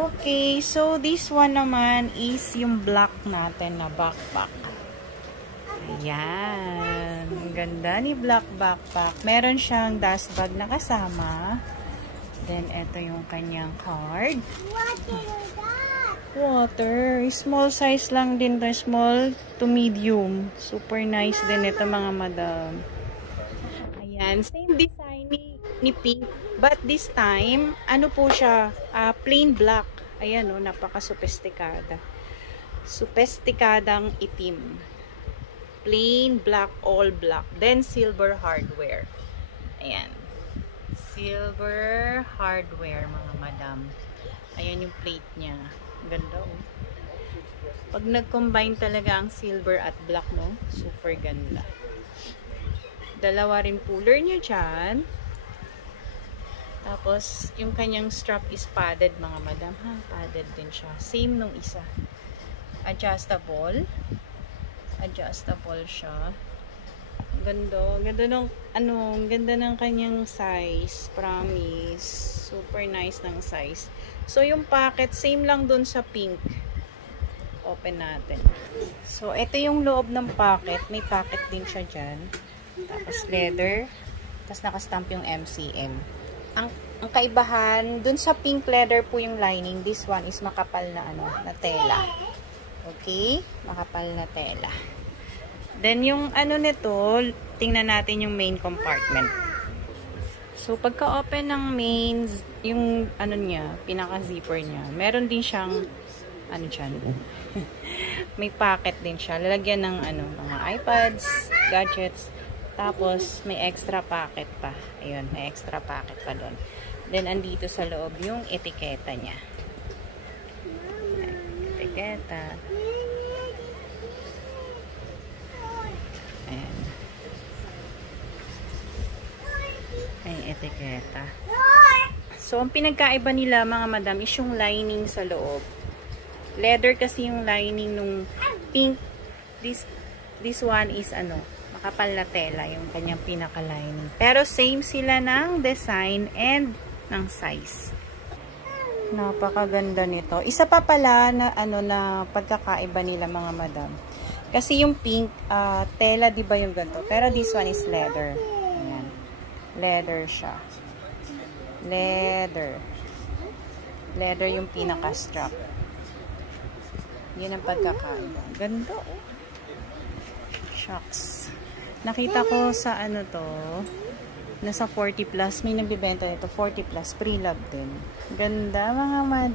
Okay, so this one naman is yung black natin na backpack. Ayan. Ang ganda ni black backpack. Meron siyang dust bag na kasama. Then, ito yung kanyang card. Water. Small size lang din to. Small to medium. Super nice din ito mga madam. Ayan. Same design ni pink. But this time, ano po siya? Plain black. Ayan o, napaka-sopestikada. Sopestikadang itim. Plain black, all black. Then, silver hardware. Ayan. Silver hardware, mga madam. Ayan yung plate niya. Ganda o. Pag nag-combine talaga ang silver at black, no? Super ganda. Dalawa rin puller niya dyan. Tapos, yung kanyang strap is padded, mga madam. Ha? Padded din siya. Same nung isa. Adjustable. Adjustable siya. Ganda. Ganda ng, ganda ng kanyang size. Promise. Super nice ng size. So, yung pocket, same lang dun sa pink. Open natin. So, ito yung loob ng pocket. May pocket din siya dyan. Tapos, leather. Tapos, nakastamp yung MCM. Ang kaibahan, dun sa pink leather po yung lining. This one is makapal na na tela. Okay? Makapal na tela. Then, yung nito, tingnan natin yung main compartment. So, pagka-open ng main, yung niya, pinaka-zipper niya, meron din siyang, dyan, may pocket din siya. Lalagyan ng, mga iPads, gadgets. Tapos, may extra pocket pa. Ayun, may extra pocket pa doon. Then, andito sa loob yung etiketa niya. Etiketa. Ayan. Ay, etiketa. So, ang pinagkaiba nila, mga madam, is yung lining sa loob. Leather kasi yung lining nung pink. This one is makapal na tela yung kanyang pinaka-lining. Pero same sila ng design and ng size. Napakaganda nito. Isa pa pala na na pagkakaiba nila, mga madam. Kasi yung pink tela, 'di ba yung ganito? Pero this one is leather. Ayan. Leather siya. Leather. Leather yung pinaka-strap. Yun ang pagkakaiba. Ganda oh. Shucks. Nakita ko sa nasa 40 plus, may nagbibenta nito, 40 plus, pre-love din. Ganda mga